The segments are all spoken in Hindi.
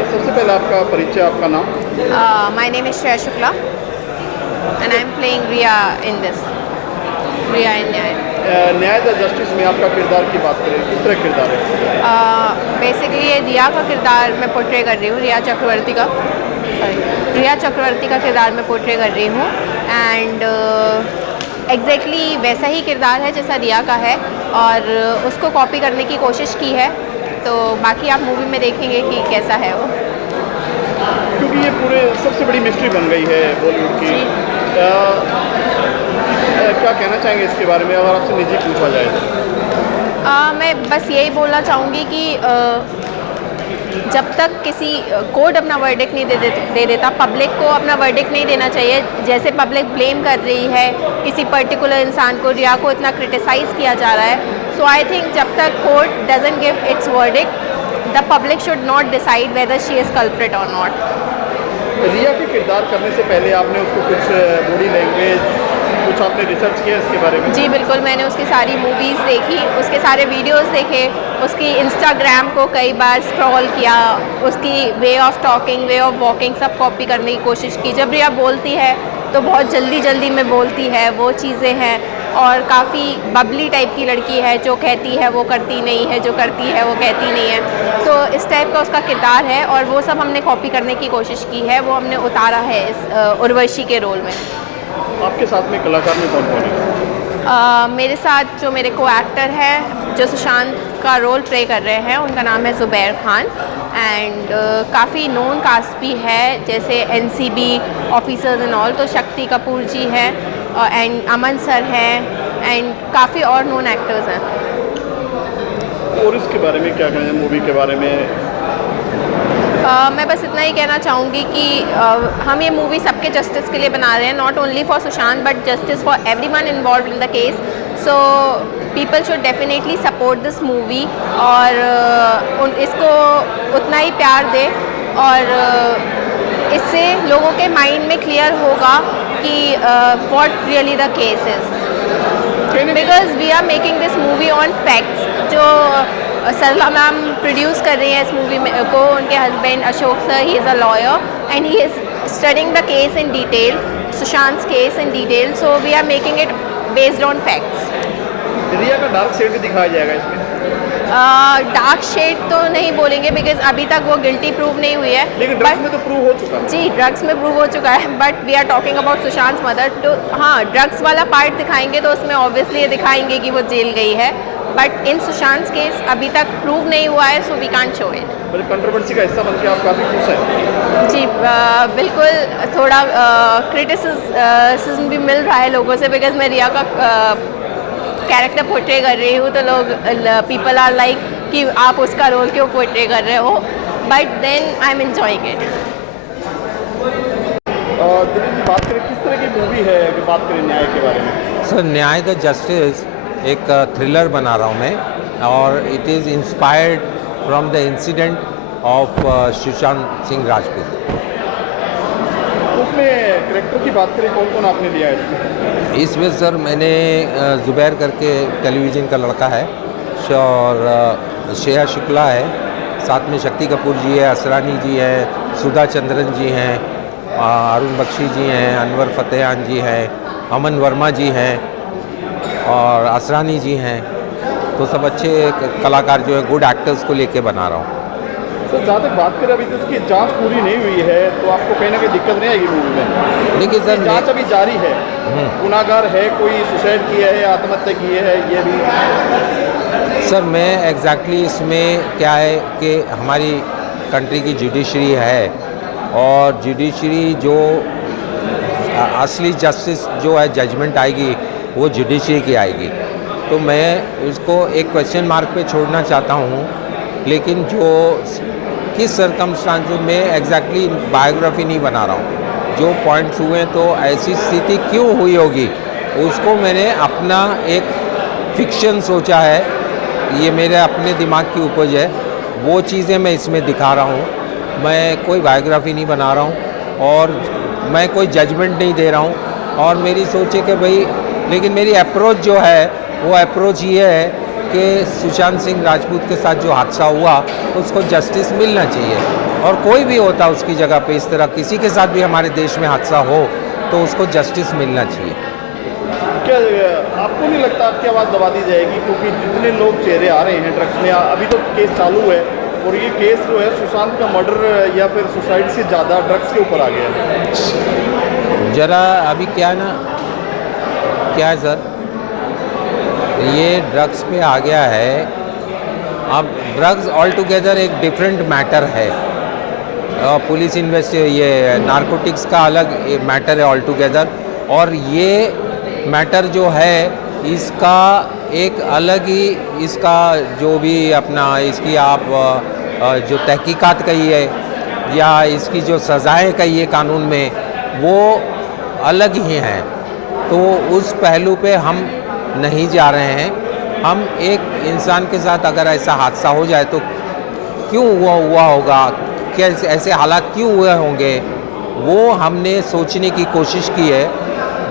सबसे पहले आपका परिचय, आपका नाम? My name is Shreya Shukla and I am playing Riya in this. Riya in Nyay. न्याय द जस्टिस में आपका किरदार की बात करें, किस तरह किरदार है? बेसिकली ये रिया का किरदार मैं पोर्ट्रे कर रही हूँ, रिया चक्रवर्ती का किरदार मैं पोर्ट्रे कर रही हूँ एंड एग्जैक्टली वैसा ही किरदार है जैसा रिया का है और उसको कॉपी करने की कोशिश की है, तो बाकी आप मूवी में देखेंगे कि कैसा है वो। क्योंकि ये पूरे सबसे बड़ी मिस्ट्री बन गई है बॉलीवुड की। क्या कहना चाहेंगे इसके बारे में अगर आपसे निजी पूछा जाए तो? मैं बस यही बोलना चाहूँगी कि जब तक किसी कोर्ट अपना वर्डिक्ट नहीं दे देता, पब्लिक को अपना वर्डिक्ट नहीं देना चाहिए। जैसे पब्लिक ब्लेम कर रही है किसी पर्टिकुलर इंसान को, रिया को इतना क्रिटिसाइज़ किया जा रहा है, सो आई थिंक जब तक court doesn't give its verdict, the public should not decide whether she is culprit और नॉट। रिया के किरदार करने से पहले आपने उसको कुछ बॉडी लैंग्वेज कुछ आपने रिसर्च किया इसके बारे में? जी बिल्कुल, मैंने उसकी सारी मूवीज़ देखी, उसके सारे वीडियोस देखे, उसकी इंस्टाग्राम को कई बार स्क्रॉल किया, उसकी way of talking, way of walking सब कॉपी करने की कोशिश की। जब रिया बोलती है तो बहुत जल्दी में बोलती है, वो चीज़ें हैं, और काफ़ी बबली टाइप की लड़की है, जो कहती है वो करती नहीं है, जो करती है वो कहती नहीं है, तो इस टाइप का उसका किरदार है और वो सब हमने कॉपी करने की कोशिश की है, वो हमने उतारा है इस उर्वशी के रोल में। आपके साथ में कलाकार में कौन कौन है? मेरे साथ जो मेरे को एक्टर है जो सुशांत का रोल प्ले कर रहे हैं, उनका नाम है ज़ुबैर खान एंड काफ़ी नोन कास्ट भी है, जैसे NCB ऑफिसर्स एंड ऑल, तो शक्ति कपूर जी हैं एंड अमन सर हैं एंड काफ़ी और नोन एक्टर्स हैं। और इसके बारे में क्या कहना है, मूवी के बारे में? मैं बस इतना ही कहना चाहूँगी कि हम ये मूवी सबके जस्टिस के लिए बना रहे हैं, not only for Sushant but justice for everyone involved in the case, so people should definitely support this movie और इसको उतना ही प्यार दे और इससे लोगों के माइंड में क्लियर होगा कि what really the case is, because we are making this movie on facts. जो सरला मैम प्रोड्यूस कर रही हैं इस मूवी में को, उनके husband Ashok sir, he is a lawyer and he is studying the case in detail, Sushant case in detail, so we are making it based on facts. Rhea का डार्क साइड भी दिखाया जाएगा इसमें? डार्क शेड तो नहीं बोलेंगे बिकॉज अभी तक वो गिल्टी प्रूव नहीं हुई है, लेकिन ड्रग्स में तो प्रूव हो चुका है। जी, ड्रग्स में प्रूव हो चुका है, but we are talking about Sushant mother, तो हाँ ड्रग्स वाला पार्ट दिखाएंगे तो उसमें ऑब्वियसली ये दिखाएंगे कि वो जेल गई है, बट इन सुशांत केस अभी तक प्रूव नहीं हुआ है, so we can't show it. Controversy का हिस्सा बन के आप काफ़ी खुश हैं? जी बिल्कुल, थोड़ा क्रिटिसिज्म भी मिल रहा है लोगों से, बिकॉज मैं रिया का कैरेक्टर पोर्ट्रे कर रही हूँ, तो लोग पीपल आर लाइक कि आप उसका रोल क्यों पोर्ट्रे कर रहे हो, but then I am enjoying it. Dilip ji, बात करें किस तरह की मूवी है, अगर बात करें न्याय के बारे में? सर, न्याय द जस्टिस एक थ्रिलर बना रहा हूँ मैं, और it is inspired from the incident of Sushant Singh Rajput. उसमें कैरेक्टर की बात करें, कौन कौन आपने लिया है इसमें? सर, मैंने ज़ुबैर करके टेलीविज़न का लड़का है और श्रेया शुक्ला है, साथ में शक्ति कपूर जी है, असरानी जी है, सुधा चंद्रन जी हैं, अरुण बख्शी जी हैं, अनवर फतेहान जी हैं, अमन वर्मा जी हैं और असरानी जी हैं, तो सब अच्छे कलाकार जो है, गुड एक्टर्स को लेके बना रहा हूँ। तो जहाँ तक बात करें, अभी तो इसकी जांच पूरी नहीं हुई है, तो आपको कहीं ना कहीं दिक्कत नहीं आएगी मूवी में? देखिए सर, जांच अभी जारी है, गुनाहगार है, कोई सुसाइड किया है, आत्महत्या की है, ये भी? सर, मैं एग्जैक्टली इसमें क्या है कि हमारी कंट्री की जुडिशरी है और जुडिशरी जो असली जस्टिस जो है, जजमेंट आएगी वो जुडिशरी की आएगी, तो मैं उसको एक क्वेश्चन मार्क पे छोड़ना चाहता हूँ, लेकिन जो किस सर्कमस्टांसेस में एग्जैक्टली बायोग्राफी नहीं बना रहा हूँ, जो पॉइंट्स हुए तो ऐसी स्थिति क्यों हुई होगी उसको मैंने अपना एक फिक्शन सोचा है, ये मेरे अपने दिमाग की उपज है, वो चीज़ें मैं इसमें दिखा रहा हूँ। मैं कोई बायोग्राफी नहीं बना रहा हूँ और मैं कोई जजमेंट नहीं दे रहा हूँ, और मेरी सोच है कि भाई, लेकिन मेरी अप्रोच जो है वो अप्रोच ये है कि सुशांत सिंह राजपूत के साथ जो हादसा हुआ उसको जस्टिस मिलना चाहिए, और कोई भी होता उसकी जगह पे इस तरह किसी के साथ भी हमारे देश में हादसा हो तो उसको जस्टिस मिलना चाहिए। क्या आपको नहीं लगता आपकी आवाज़ दबा दी जाएगी, क्योंकि जितने लोग चेहरे आ रहे हैं ड्रग्स में, अभी तो केस चालू है और ये केस जो है सुशांत का मर्डर या फिर सुसाइड से ज़्यादा ड्रग्स के ऊपर आ गया है। ज़रा अभी क्या है ना, क्या है सर, ये ड्रग्स पे आ गया है। अब ड्रग्स ऑल टुगेदर एक डिफरेंट मैटर है, पुलिस ये नारकोटिक्स का अलग मैटर है ऑल टुगेदर, और ये मैटर जो है इसका एक अलग ही, इसका जो भी अपना इसकी आप जो तहकीकात कहिए या इसकी जो सज़ाएँ कहिए कानून में, वो अलग ही हैं। तो उस पहलू पे हम नहीं जा रहे हैं। हम एक इंसान के साथ अगर ऐसा हादसा हो जाए तो क्यों हुआ होगा, कैसे ऐसे हालात क्यों हुए होंगे, वो हमने सोचने की कोशिश की है।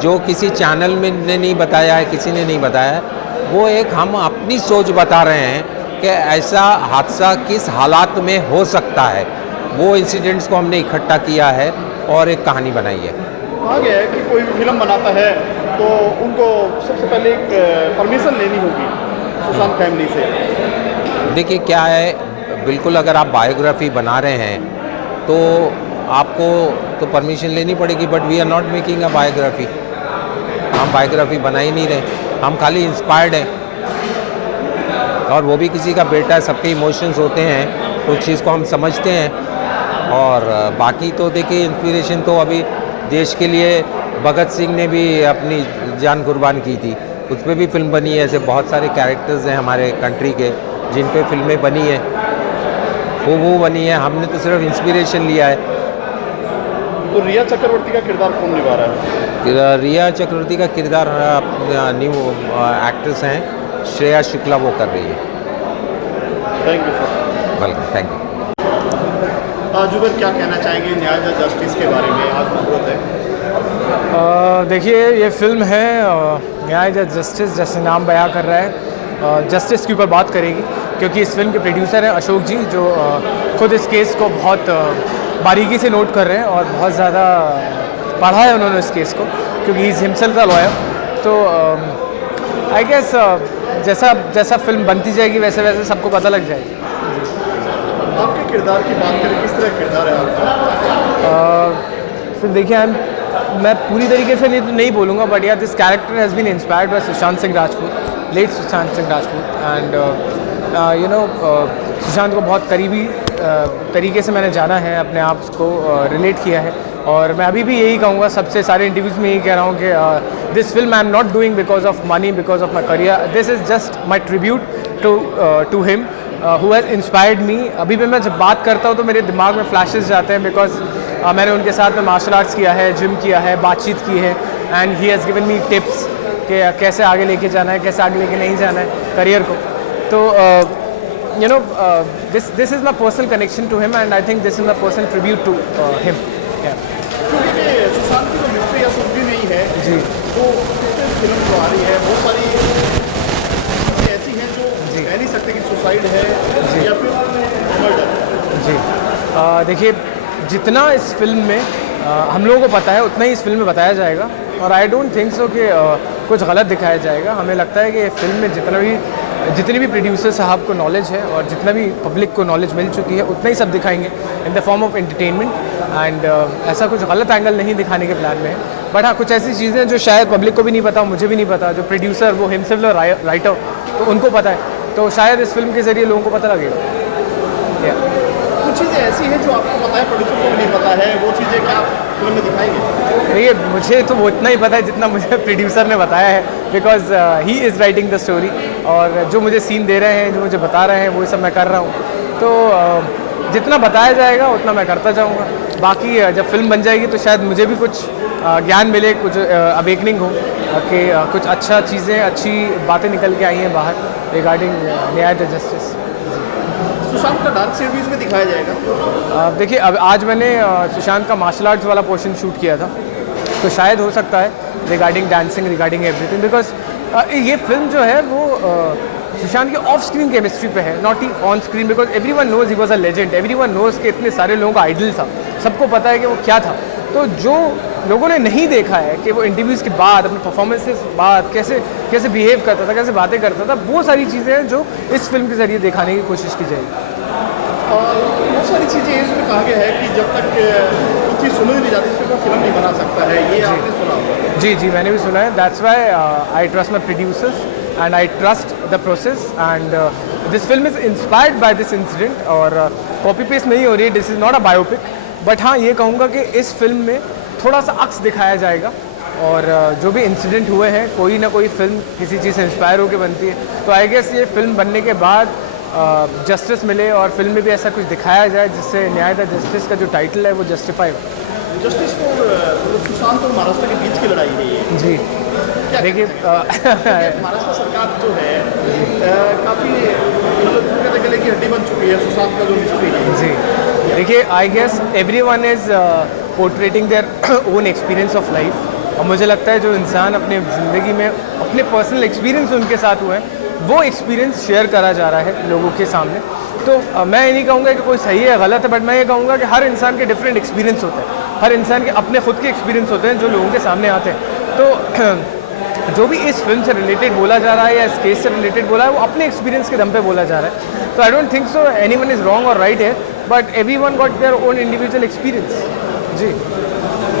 जो किसी चैनल में ने नहीं बताया है, किसी ने नहीं बताया है, वो एक हम अपनी सोच बता रहे हैं कि ऐसा हादसा किस हालात में हो सकता है। वो इंसिडेंट्स को हमने इकट्ठा किया है और एक कहानी बनाई है। कहा गया है कि कोई भी फिल्म बनाता है तो उनको सबसे पहले एक परमिशन लेनी होगी सुशांत फैमिली से। देखिए क्या है, बिल्कुल अगर आप बायोग्राफी बना रहे हैं तो आपको तो परमिशन लेनी पड़ेगी, but we are not making a biography. हम बायोग्राफी बना ही नहीं रहे, हम खाली इंस्पायर्ड हैं, और वो भी किसी का बेटा है, सबके इमोशंस होते हैं, उस चीज़ को हम समझते हैं। और बाकी तो देखिए इंस्पिरेशन तो अभी देश के लिए भगत सिंह ने भी अपनी जान कुर्बान की थी, उस पर भी फिल्म बनी है। ऐसे बहुत सारे कैरेक्टर्स हैं हमारे कंट्री के जिन पे फिल्में बनी हैं, वो बनी है, हमने तो सिर्फ इंस्पिरेशन लिया है। तो रिया चक्रवर्ती का किरदार कौन निभा रहा है? रिया चक्रवर्ती का किरदार न्यू एक्ट्रेस हैं श्रेया शुक्ला, वो कर रही है। Thank you sir. Welcome, thank you. Zuber, क्या कहना चाहेंगे न्याय या जस्टिस के बारे में? आज मुहूर्त है। देखिए ये फिल्म है न्याय या जस्टिस, जैसे नाम बयां कर रहा है, जस्टिस के ऊपर बात करेगी, क्योंकि इस फिल्म के प्रोड्यूसर हैं अशोक जी, जो खुद इस केस को बहुत बारीकी से नोट कर रहे हैं और बहुत ज़्यादा पढ़ा है उन्होंने इस केस को, क्योंकि he is himself a lawyer. तो आई गेस जैसा जैसा फिल्म बनती जाएगी वैसे वैसे सबको पता लग जाएगी। आपके किरदार की बात करें, किस तरह किरदार है आपका? फिर देखिए मैं पूरी तरीके से नहीं बोलूँगा, बट यार this character has been inspired by Sushant Singh Rajput, late Sushant Singh Rajput, and you know Sushant को बहुत करीबी तरीके से मैंने जाना है, अपने आप को रिलेट किया है, और मैं अभी भी यही कहूँगा, सबसे सारे इंटरव्यूज़ में यही कह रहा हूँ कि this film I am not doing because of money, because of my career, this is just my tribute to him who has inspired me. अभी भी मैं जब बात करता हूँ तो मेरे दिमाग में फ्लैशेस जाते हैं, बिकॉज मैंने उनके साथ में मार्शल आर्ट्स किया है, जिम किया है, बातचीत की है, and he has given me tips कि कैसे आगे लेके जाना है, कैसे आगे लेके नहीं जाना है करियर को। तो you know this is my personal connection to him, and I think this is my personal tribute to him. क्योंकि सुशांत की तो मिस्ट्री या कुछ भी नहीं है जी, तो फिल्म जो आ रही है बहुत सारी चीज़ें ऐसी हैं जो कह नहीं सकते कि सुसाइड है या फिर मर्डर। जी देखिए, जितना इस फिल्म में हम लोगों को पता है उतना ही इस फिल्म में बताया जाएगा, और आई डोंट थिंक सो कि कुछ गलत दिखाया जाएगा। हमें लगता है कि फिल्म में जितने भी प्रोड्यूसर साहब को नॉलेज है और जितना भी पब्लिक को नॉलेज मिल चुकी है उतना ही सब दिखाएंगे in the form of entertainment, and ऐसा कुछ गलत एंगल नहीं दिखाने के प्लान में है। बट हाँ, कुछ ऐसी चीज़ें जो शायद पब्लिक को भी नहीं पता, मुझे भी नहीं पता, जो प्रोड्यूसर वो हिमसेल्फ राइटर तो उनको पता है, तो शायद इस फिल्म के ज़रिए लोगों को पता लगेगा। कुछ चीज़ें ऐसी हैं जो आपको पता है, प्रोड्यूसर को भी नहीं पता है, वो चीज़ें क्या आप फिल्म में दिखाएंगे? देखिए, मुझे तो वो इतना ही पता है जितना मुझे प्रोड्यूसर ने बताया है, because he is writing the story, और जो मुझे सीन दे रहे हैं, जो मुझे बता रहे हैं, वो सब मैं कर रहा हूँ। तो जितना बताया जाएगा उतना मैं करता जाऊँगा। बाकी जब फिल्म बन जाएगी तो शायद मुझे भी कुछ ज्ञान मिले, कुछ अवेकनिंग हो, कि कुछ अच्छा चीज़ें, अच्छी बातें निकल के आई हैं बाहर रिगार्डिंग न्याय द जस्टिस। सुशांत का डांस सीरीज में दिखाया जाएगा? देखिए, अब आज मैंने सुशांत का मार्शल आर्ट्स वाला पोर्शन शूट किया था, तो शायद हो सकता है regarding dancing, regarding everything, because ये फिल्म जो है वो सुशांत की ऑफ स्क्रीन केमिस्ट्री पे है, not he on screen, because everyone knows he was a legend, everyone knows कि इतने सारे लोगों का आइडल था, सबको पता है कि वो क्या था। तो जो लोगों ने नहीं देखा है कि वो इंटरव्यूज़ के बाद अपने परफॉर्मेंसेस बाद कैसे कैसे बिहेव करता था, कैसे बातें करता था, वो सारी चीज़ें हैं जो इस फिल्म के ज़रिए दिखाने की कोशिश की जाएगी। और बहुत सारी चीज़ें इसमें कहा गया है कि जब तक कुछ चीज़ सुनी नहीं जाती इसमें कोई फिल्म नहीं बना सकता है, ये आपने सुना होगा। जी जी, मैंने भी सुना है। That's why I trust my producers and I trust the process and this film is inspired by this incident और कॉपी पेस्ट नहीं हो रही है, this is not a biopic. But हाँ, ये कहूँगा कि इस फिल्म में थोड़ा सा अक्स दिखाया जाएगा और जो भी इंसिडेंट हुए हैं, कोई ना कोई फिल्म किसी चीज़ से इंस्पायर होकर बनती है, तो आई गेस ये फिल्म बनने के बाद जस्टिस मिले और फिल्म में भी ऐसा कुछ दिखाया जाए जिससे न्याय द जस्टिस का जो टाइटल है वो जस्टिफाई हो। जस्टिस फॉर सुशांत और महाराष्ट्र के बीच की लड़ाई है ये। जी देखिए महाराष्ट्र सरकार जो है काफ़ी मतलब कहते गले की हड्डी बन चुकी है सुशांत का जो मिस्ट्री है। जी देखिए, I guess everyone is portraying their own experience of life, और मुझे लगता है जो इंसान अपने ज़िंदगी में अपने पर्सनल एक्सपीरियंस उनके साथ हुए हैं वो एक्सपीरियंस शेयर करा जा रहा है लोगों के सामने। तो मैं ये नहीं कहूँगा कि कोई सही है गलत है, बट मैं ये कहूँगा कि हर इंसान के डिफरेंट एक्सपीरियंस होते हैं, हर इंसान के अपने खुद के एक्सपीरियंस होते हैं जो लोगों के सामने आते हैं। तो जो भी इस फिल्म से रिलेटेड बोला जा रहा है या इस केस से रिलेटेड बोला है वो अपने एक्सपीरियंस के दम पे बोला जा रहा है। तो I don't think so anyone is wrong और राइट है, but everyone got their own individual experience. जी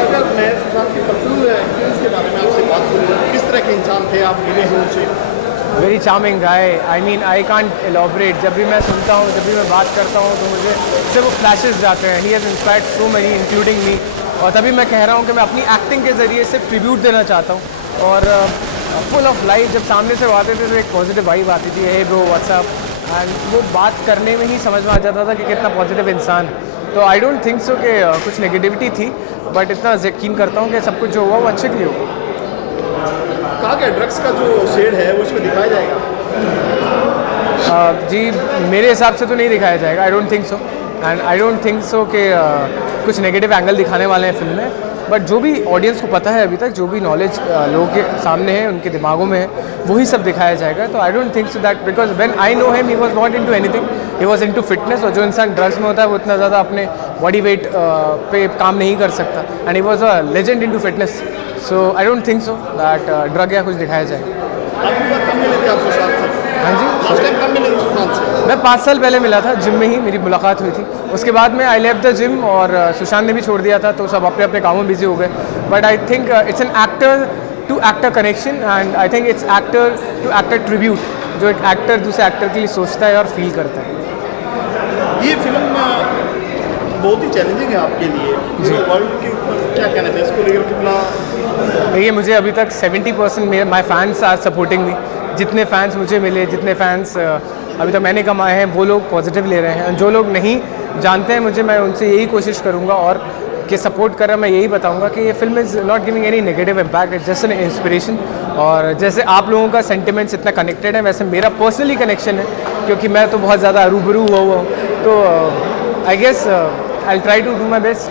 अगर मैं सुशांत के पर्सनल एक्सपीरियंस के बारे में आपसे बात करूँ, किस तरह के इंसान थे आप, मिले हैं उनसे? Very charming guy, I mean I can't elaborate. जब भी मैं सुनता हूँ, जब भी मैं बात करता हूँ तो मुझे सिर्फ वो फ्लैशेस जाते हैं। He has inspired so many including me, और तभी मैं कह रहा हूँ कि मैं अपनी एक्टिंग के ज़रिए सिर्फ ट्रिब्यूट देना चाहता हूँ। और फुल ऑफ लाइफ, जब सामने से वो आते थे तो एक पॉजिटिव वाइब आती थी, हे ब्रो व्हाट्सअप, एंड वो बात करने में ही समझ में आ जाता था कि कितना पॉजिटिव इंसान है। तो आई डोंट थिंक सो कि कुछ नेगेटिविटी थी, बट इतना यकीन करता हूँ कि सब कुछ जो हुआ वो अच्छे के लिए हुआ। कहा क्या ड्रग्स का जो शेड है वो इसमें दिखाया जाएगा? जी मेरे हिसाब से तो नहीं दिखाया जाएगा, आई don't think so, and I don't think सो कि कुछ नेगेटिव एंगल दिखाने वाले हैं फिल्म में। बट जो भी ऑडियंस को पता है अभी तक, जो भी नॉलेज लोगों के सामने है, उनके दिमागों में है, वही सब दिखाया जाएगा। तो I don't think so that, because when I know him he was not into anything, he was into fitness, और जो इंसान ड्रग्स में होता है वो इतना ज़्यादा अपने बॉडी वेट पे काम नहीं कर सकता, and he was a legend into fitness. So I don't think so that drug या कुछ दिखाया जाएगा। आखिरी बार कब मिले थे आप सुशांत से? हाँ जी, लास्ट टाइम कब मिले थे सुशांत से? मैं 5 साल पहले मिला था, जिम में ही मेरी मुलाकात हुई थी। उसके बाद में आई लेफ्ट द जिम और सुशांत ने भी छोड़ दिया था, तो सब अपने अपने कामों में बिजी हो गए। But I think it's an actor to actor connection, and I think it's actor to actor tribute, जो एक एक्टर दूसरे एक्टर के लिए सोचता है और फील करता है। ये फिल्म बहुत ही चैलेंजिंग है आपके लिए, पूरे वर्ल्ड के ऊपर क्या कहना चाहिए इसको लेकर? कितना देखिए, मुझे अभी तक 70% मेरे my fans are supporting me. जितने फैंस मुझे मिले, जितने फैंस अभी तक मैंने कमाए हैं, वो लोग पॉजिटिव ले रहे हैं। जो लोग नहीं जानते हैं मुझे, मैं उनसे यही कोशिश करूँगा और कि सपोर्ट कर रहा, मैं यही बताऊँगा कि ये film is not giving any negative impact, it's just an inspiration. और जैसे आप लोगों का सेंटिमेंट्स इतना कनेक्टेड है, वैसे मेरा पर्सनली कनेक्शन है, क्योंकि मैं तो बहुत ज़्यादा रूबरू हुआ हूँ। तो I guess I try to do my best.